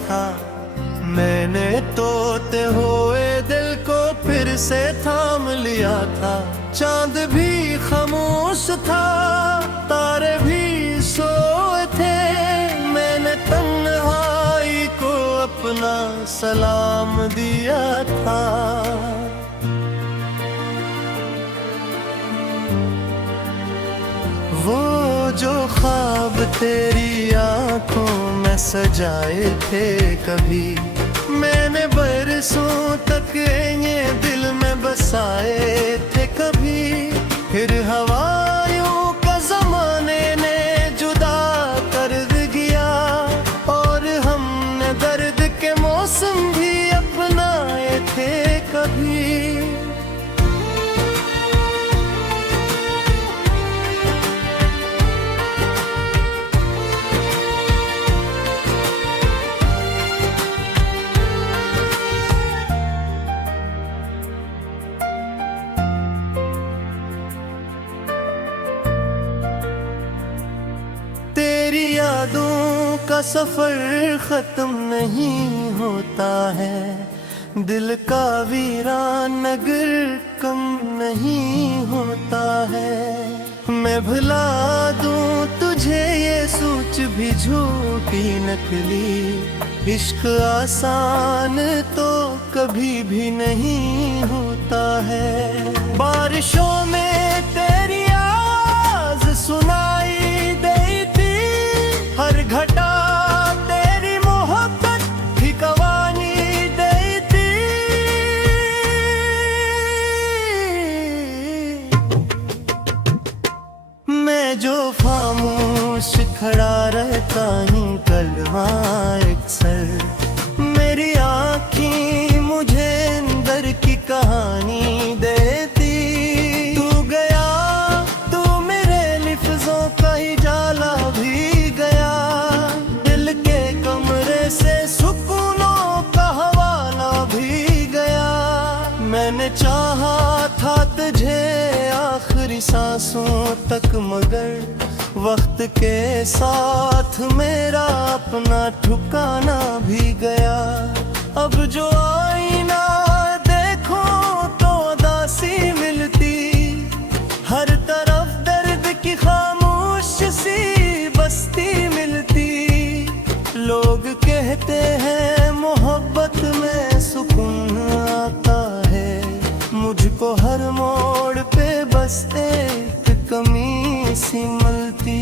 था। मैंने तोते हुए दिल को फिर से थाम लिया था। चांद भी खामोश था, तारे भी सोए थे। मैंने तन्हाई को अपना सलाम दिया था। वो जो ख्वाब तेरी आंखों में सजाए थे कभी, मैंने बरसों तक ये दिल में बसाए थे कभी। फिर हवाओं का ज़माने ने जुदा कर दिया, और हमने दर्द के मौसम भी अपनाए थे कभी। तेरी यादों का सफर खत्म नहीं होता है, दिल का वीरान नगर कम नहीं होता है। मैं भुला दूं तुझे ये सोच भी झूठी नकली, इश्क आसान तो कभी भी नहीं होता है। बारिशों में तेरी आवाज़ सुनाई देती थी, हर घटा तेरी मोहब्बत की कवानी देती। मैं जो खामोश खड़ा रहता हूँ कलमा अक्सर, मेरी आँखें मुझे अंदर की कहानी देती। तू गया तू मेरे लिफ्ज़ों का ही जाला भी गया, दिल के कमरे से सुकूनों का हवाला भी गया। मैंने चाहा था तुझे आखिरी सांसों तक, मगर वक्त के साथ मेरा अपना ठिकाना भी गया। अब जो आईना देखो तो उदासी मिलती, हर तरफ दर्द की खामोश सी बस्ती मिलती। लोग कहते हैं मोहब्बत में सुकून आता है, मुझको हर मोड़ पे बस एक कमी सी मिलती।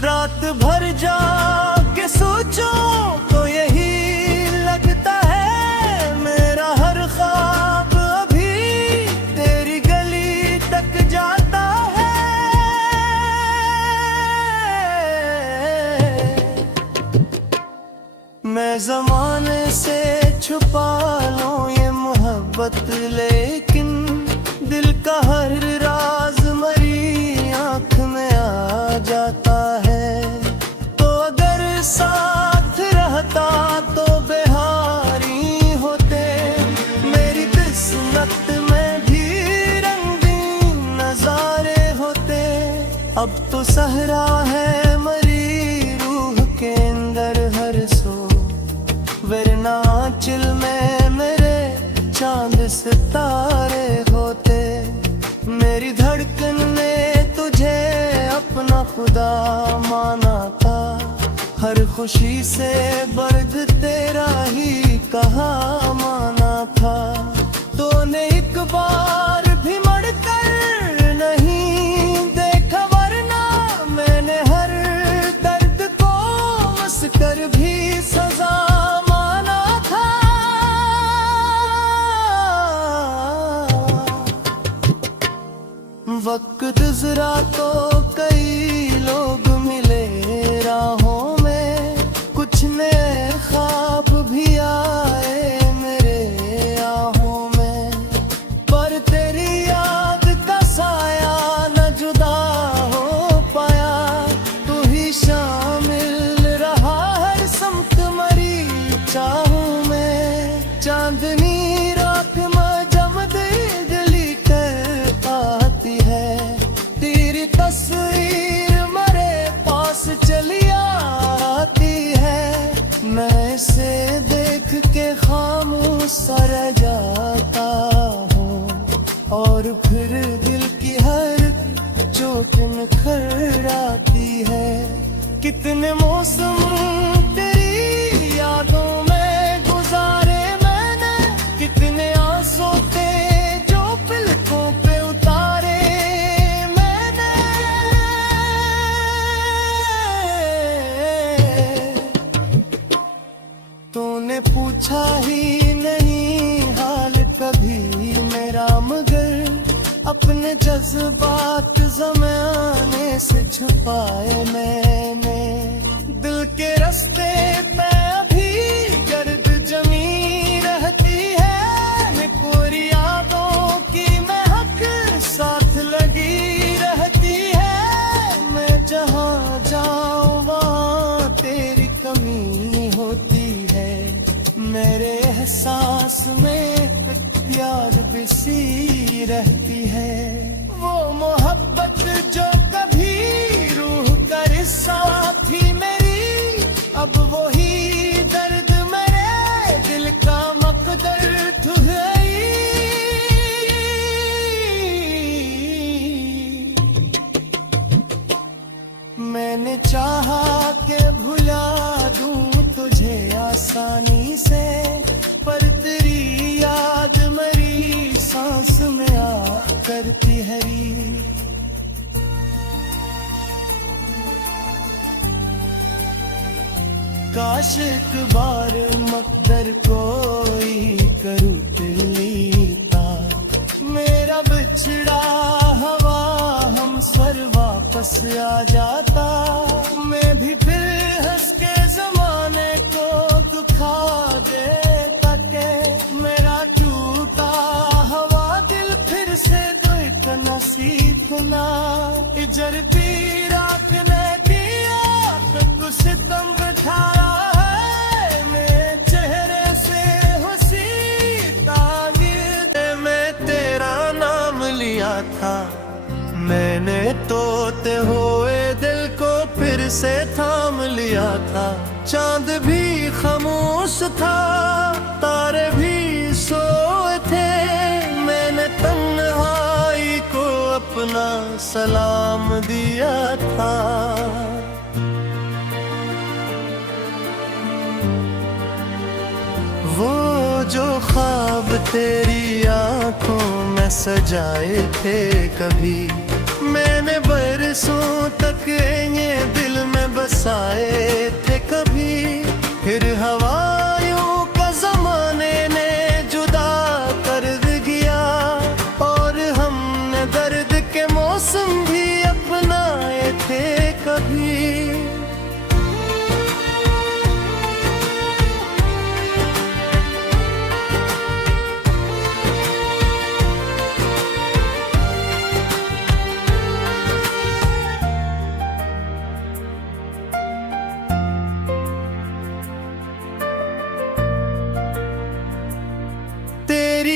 रात भर जाके सोचो तो यही लगता है, मेरा हर ख्वाब अभी तेरी गली तक जाता है। मैं ज़माने से छुपा लूं ये मोहब्बत, लेकिन दिल का हर राज मरी आँख में आ जाता है। तो अगर साथ रहता तो बेहारी होते, मेरी किस्मत में भी रंगीन नजारे होते। अब तो सहरा है मरी रूह के अंदर हर सो, वरना आंचल में मेरे चांद सितारे होते। मेरी धड़कन ने तुझे अपना खुदा माना था, हर खुशी से बर्द तेरा ही कहा माना था। तूने एक बार भी मुड़कर नहीं देखा, वरना मैंने हर दर्द को हंसकर भी सजा माना था। वक्त गुजरा तो कई लोग मिले राहों में, कुछ नए ख्वाब भी आए मेरे आहों में। पर तेरी याद का साया न जुदा हो पाया, तू ही शामिल रहा हर समत मरी चाहूं में। चांदनी रात में जमद गली कर आती है, तेरी तस्वीर मेरे पास चली आती है। सा रह जाता हूँ और फिर दिल की हर चोट निखर आती है। कितने मौसम तेरी यादों में गुजारे मैंने, कितने आंसू थे जो पलकों पे उतारे मैंने। तूने पूछा ही नहीं हाल कभी मेरा, मगर अपने जज्बात ज़माने से छुपाए मैंने। दिल के रास्ते पे अभी गर्द जमी रहती है, पूरी यादों की महक साथ लगी रहती है। मैं जहाँ जाऊँ वहाँ तेरी कमी होती है, मेरे एहसास में याद बसी रहती है। वो मोहब्बत जो कभी रूह का हिस्सा थी मेरी, अब वो ही दर्द मेरे दिल का मकदर ठुह गई। मैंने चाहा के भुला दूं तुझे आसानी से, पर तेरी याद मरी सांस में आ करती हरी। काश एक बार मकदर कोई करूँ लेता, मेरा बिछड़ा हवा हम स्वर वापस आ जाता। मैं भी फिर हंस के जमाने को दुखा देता के, मेरा टूटा हवा दिल फिर से दुख नसीब ना। इजरती रात ने दिया तो सितम बिठाया है, मेरे चेहरे से हंसी तारीर में तेरा नाम लिया था। मैंने तोते हुए दिल को फिर से थाम लिया था। चांद भी खामोश था, तारे भी सोए थे, मैंने तन्हाई को अपना सलाम दिया था। वो जो ख्वाब तेरी आंखों में सजाए थे कभी, मैंने बरसों तक ये दिल में बसाए थे कभी। फिर हवाओं का जमाने ने जुदा कर दिया, और हमने दर्द के मौसम भी अपनाए थे कभी।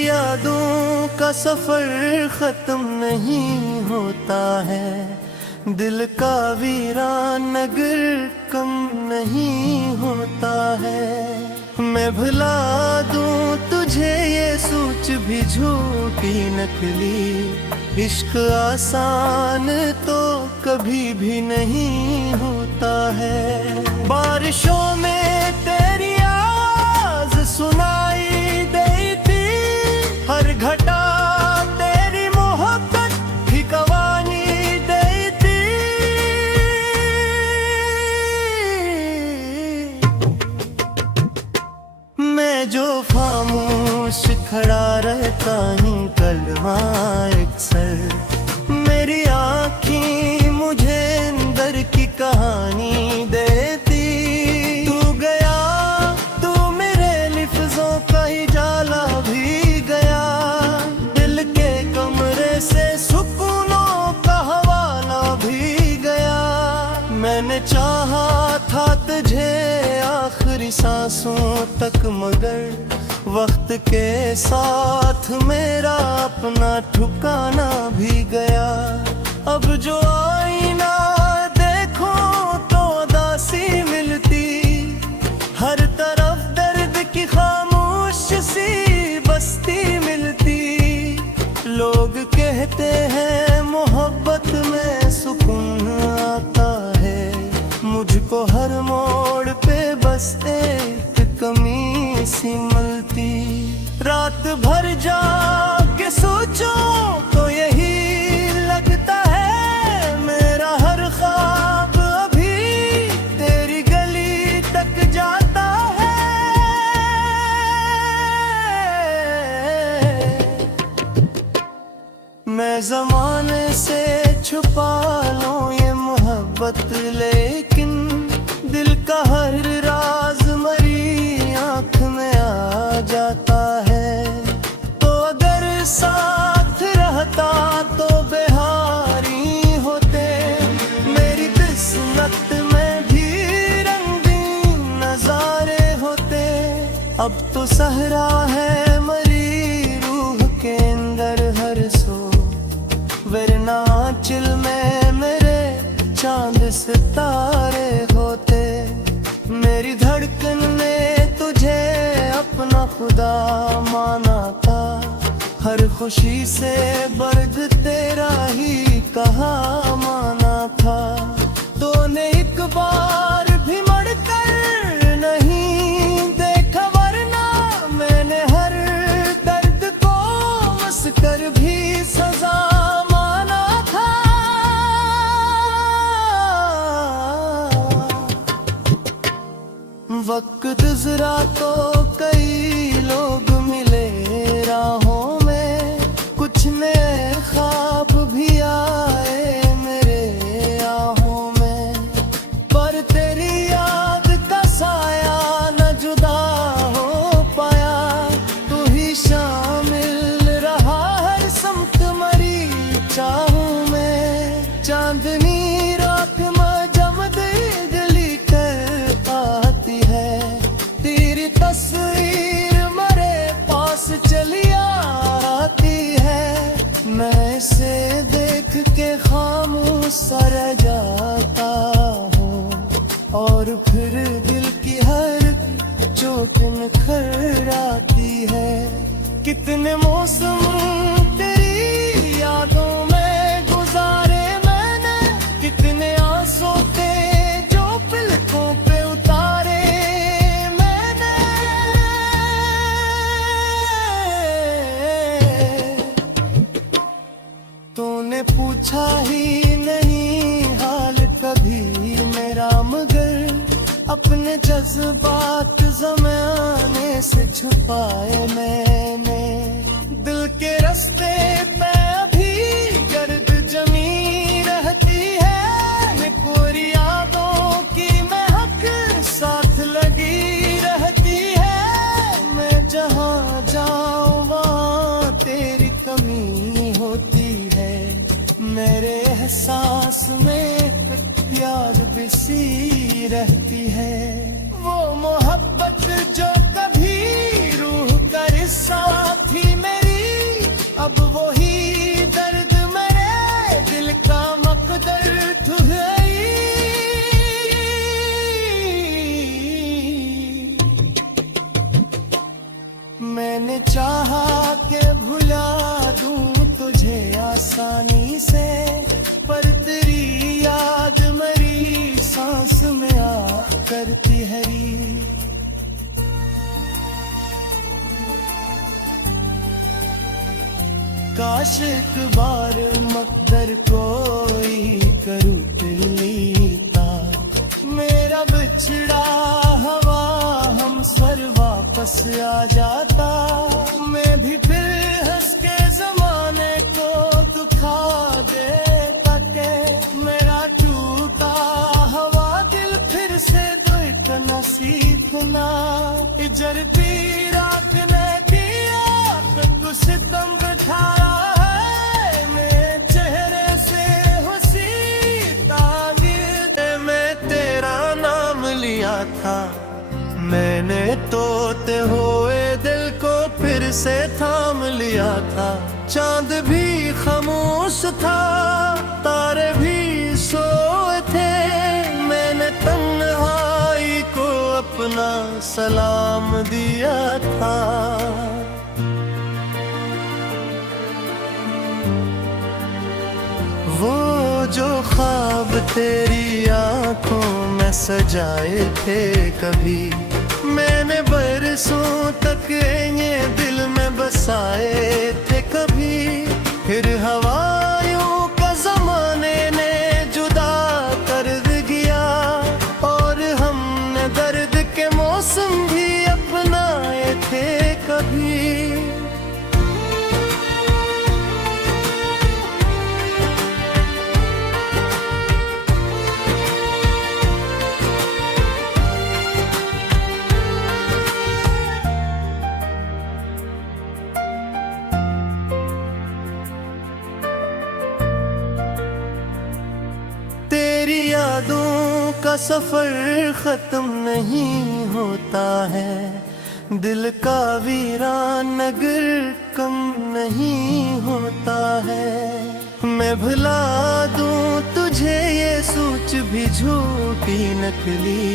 यादों का सफर खत्म नहीं होता है, दिल का वीरान नगर कम नहीं होता है। मैं भुला दूं तुझे ये सोच भी झूठी नकली, इश्क आसान तो कभी भी नहीं होता है। बारिशों में तेरी आवाज़ सुनाई देती, हर घटा तेरी मोहब्बत की कवानी देती। मैं जो खामोश खड़ा रहता हूँ कल वहाँ अक्सर, मेरी आँखें मुझे अंदर की कहानी देती। तू गया तू मेरे लिफ्ज़ों का ही जाला भी गया, दिल के कमरे से सुकूनों का हवाला भी गया। मैंने चाहा था तुझे आखिरी सांसों तक, मगर वक्त के साथ मेरा अपना ठिकाना भी गया। अब जो आईना देखो तो उदासी मिलती, हर तरफ दर्द की खामोश सी हर मोड़ पे बस एक कमी सी मिलती। रात भर जाके सोचो तो यही लगता है मेरा हर ख्वाब अभी तेरी गली तक जाता है। मैं ज़माने से छुपा लूं ये मोहब्बत, लेकिन दिल का हर राज मरी आँख में आ जाता है। तो अगर साथ रहता तो बेहारी होते, मेरी किस्मत में भी रंगीन नजारे होते। अब तो सहरा है मरी रूह के अंदर हर सो, वरना आंचल में मेरे चांद सितारे होते। मेरी धड़कन ने तुझे अपना खुदा माना था, हर खुशी से बर्द तेरा ही कहा माना था। तूने एक बार भी मुड़कर नहीं देखा, वरना मैंने हर दर्द को हंसकर भी सजा माना था। वक्त गुज़रा तो कई लोग मिले राहों में, कुछ नए ख्वाब भी आए मेरे आहों में। पर तेरी याद का साया न जुदा हो पाया, तू ही शामिल रहा हर समत मरी चाहूं में। चांदनी रात में जब दिली कर आती है, तेरी तस्वीर मेरे पास चली आती है। मैं इसे देख के खामोश सा रह जाता हूँ, और फिर दिल की हर चोट निखर आती है। कितने मौसम तेरी यादों में गुजारे मैंने, कितने आंसू थे जो पलकों पे उतारे मैंने। तूने पूछा ही नहीं हाल कभी मेरा, मगर अपने जज्बात ज़माने से छुपाए मैंने। दिल के रास्ते पे अभी गर्द जमी रहती है, कोरी यादों की महक साथ लगी रहती है। मैं जहाँ जाऊँ वहाँ तेरी कमी होती है, मेरे एहसास में प्यार बसी रहती है। वो मोहब्बत जो कभी रूह का हिस्सा थी मेरी, अब वो ही दर्द मेरे दिल का मकदर ठुहराई। मैंने चाहा के भुला दूं तुझे आसानी से, पर तेरी याद मेरी सांस में आ करती हरी। काश एक बार मकदर कोई करूँ लेता, मेरा बिछड़ा हवा हम स्वर वापस आ जाता। मैं भी फिर हंस के ज़माने को दुखा देता के, मेरा टूटा हवा दिल फिर से धड़कना सीखना। इजरती रात ने दिया तो सितम बिठाया है, मेरे चेहरे से हंसी ताबीर में तेरा नाम लिया था। मैंने तोते हुए दिल को फिर से थाम लिया था। चांद भी खामोश था, तारे भी सोए थे, मैंने तन्हाई को अपना सलाम दिया था। वो जो ख्वाब तेरी आंखों में न सजाए थे कभी। मैंने बरसों तक ये दिल में बसाए थे कभी। फिर हवाओं का जमाने ने जुदा कर दिया, और हमने दर्द के मौसम भी अपनाए थे कभी। तेरी यादों का सफर खत्म नहीं होता है, दिल का वीरान नगर कम नहीं होता है। मैं भुला दूं तुझे ये सोच भी झूठी नकली,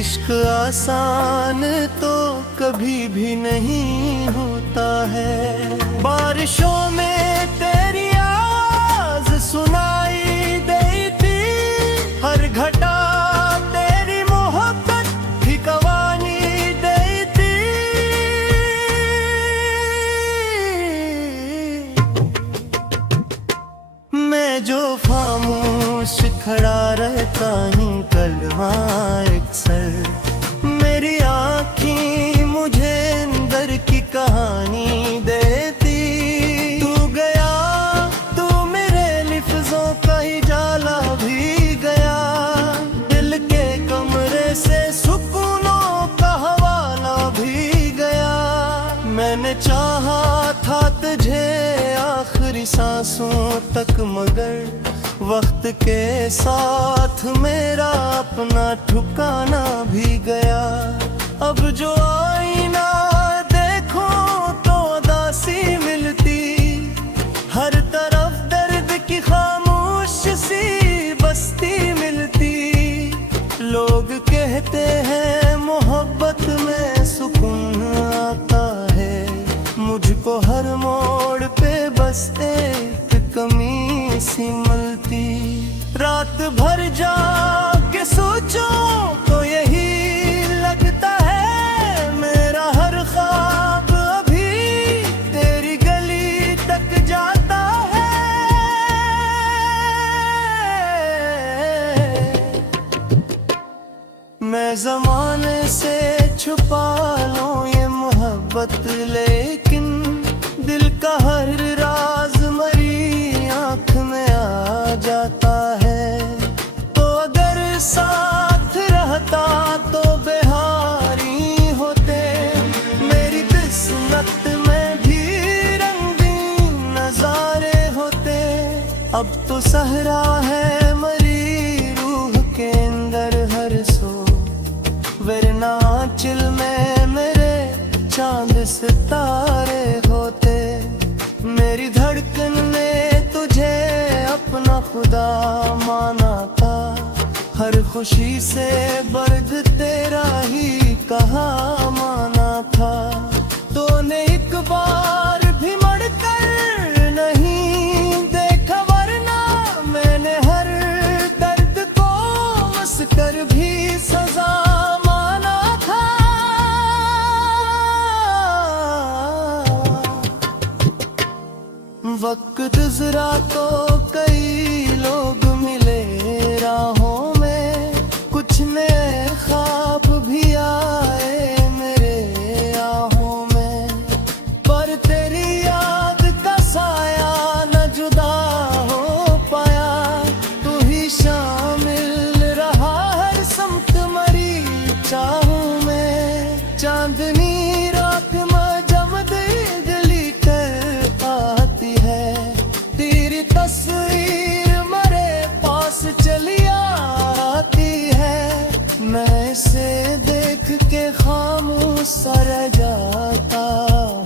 इश्क आसान तो कभी भी नहीं होता है। बारिशों में तेरी आवाज़ सुनाई देती थी, हर घटा तेरी मोहब्बत की कवानी देती। मैं जो खामोश खड़ा रहता हूँ कलमा अक्सर, मेरी आँखें मुझे अंदर की कहानी देती। तू गया तू मेरे लिफ्ज़ों का ही जाला भी गया, दिल के कमरे से सुकूनों का हवाला भी गया। मैंने चाहा था तुझे आखिरी सांसों तक, मगर वक्त के साथ मेरा अपना ठिकाना भी गया। अब जो आईना देखो तो उदासी मिलती, हर तरफ दर्द की खामोश सी बस्ती मिलती। लोग कहते हैं मोहब्बत में सुकून आता है, मुझको हर मोड़ पे बस एक कमी सी मिलती। रात भर जाके सोचो तो यही लगता है, मेरा हर ख्वाब अभी तेरी गली तक जाता है। मैं ज़माने से छुपा लूं ये मोहब्बत, लेकिन दिल का हर राज मरी आँख में आ जाता है। तो अगर साथ रहता तो बेहारी होते, मेरी किस्मत में भी रंगीन नजारे होते। अब तो सहरा है मरी रूह के अंदर हर सो, वरना आंचल में मेरे चांद सितारे होते। मेरी धड़कन ने तुझे अपना खुदा माना था, हर खुशी से बर्द तेरा ही कहा माना था। तूने एक बार भी मुड़कर नहीं देखा, वरना मैंने हर दर्द को हंस कर भी सजा माना था। वक्त गुजरा तो कई लोग मिले राहों में, कुछ नए ख्वाब भी आए मेरे आहों में। पर तेरी याद का साया न जुदा हो पाया, तू ही शामिल रहा हर समत मरी चाहूं में। चांदनी रात में जमद गली कर आती है, तेरी तस्वीर मेरे पास चली आती है। मैं इसे देख के खामोश सा रह जाता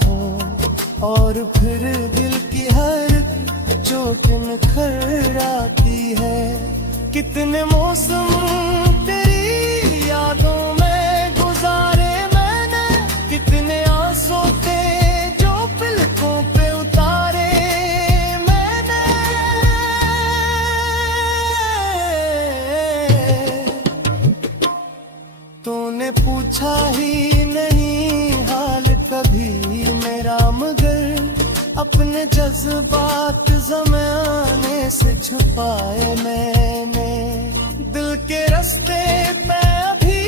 हूँ, और फिर दिल की हर चोट निखर आती है। कितने मौसम तेरी यादों में गुजारे मैंने, कितने आंसू थे जो पलकों पे उतारे मैंने। तूने पूछा ही नहीं हाल कभी मेरा, मगर अपने जज्बात ज़माने से छुपाए मैंने। दिल के रास्ते पे अभी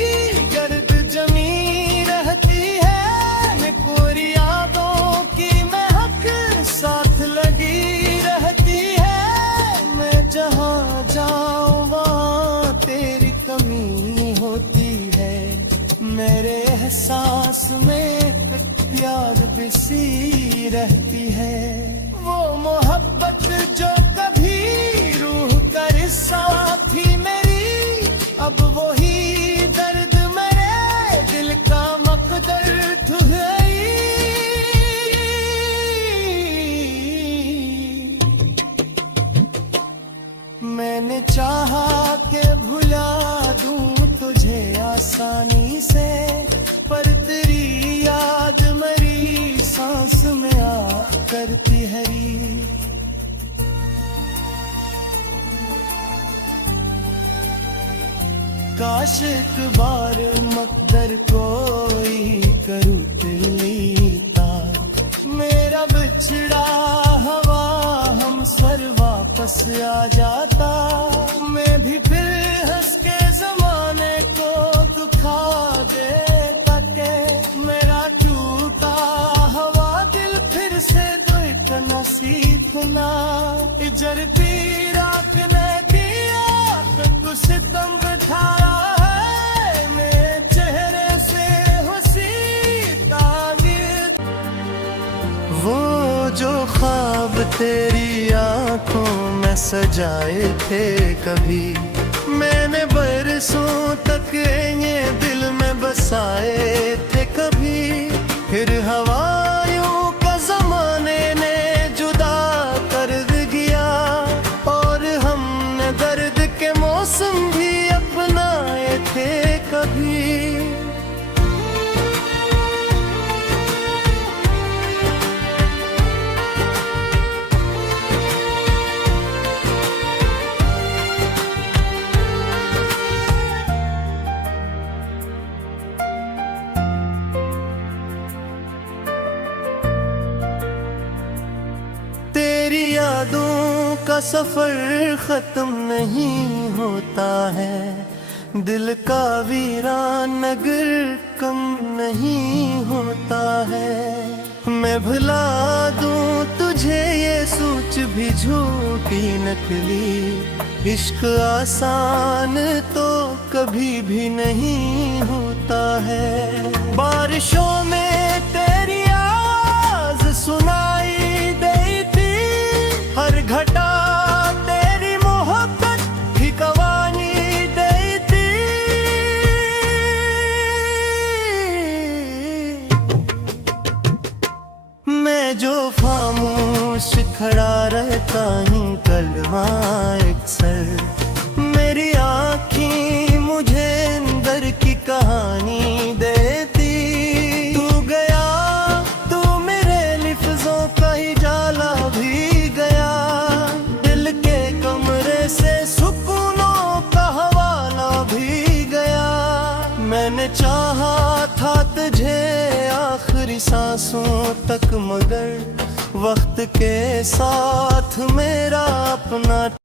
गर्द जमी रहती है, कोरी यादों की महक साथ लगी रहती है। मैं जहाँ जाऊँ वहाँ तेरी कमी होती है, मेरे एहसास में प्यार बसी रहती है। वो मोहब्बत जो कभी रूह का हिस्सा थी मेरी, अब वो ही दर्द मेरे दिल का मकदर ठुहराई। मैंने चाहा कि भुला दूं तुझे आसानी से, पर तेरी याद मेरी सांस में आ करती हरी। काश एक बार मकदर कोई करूँ दिलीता, मेरा बिछड़ा हवा हम सर वापस आ जाता। मैं भी फिर हंस के जमाने को दुखा देता के, मेरा टूटा हवा दिल फिर से धड़कना सीखना। इजरती रात ने दिया तो सितम बिठाया है, मेरे चेहरे से हंसी ताबीर। वो जो ख्वाब तेरी आंखों में सजाए थे कभी, मैंने बरसों तक ये दिल में बसाए थे कभी। फिर हवाओं का जमाने ने जुदा कर दिया, और हमने दर्द के मौसम भी अपनाए थे कभी। तेरी यादों का सफर खत्म नहीं होता है, दिल का वीरान नगर कम नहीं होता है। मैं भुला दूं तुझे ये सोच भी झूठी नकली, इश्क आसान तो कभी भी नहीं होता है। बारिशों में तेरी आवाज़ सुनाई देती, हर घटा तेरी मोहब्बत की कवानी देती। मैं जो खामोश खड़ा रहता हूँ कल वहाँ अक्सर, मेरी आँखें मुझे अंदर की कहानी देती। तू गया तू मेरे लिफ्ज़ों का ही जाला भी गया, दिल के कमरे से सुकूनों का हवाला भी गया। मैंने चाहा था तुझे आखिरी सांसों तक, मगर वक्त के साथ मेरा अपना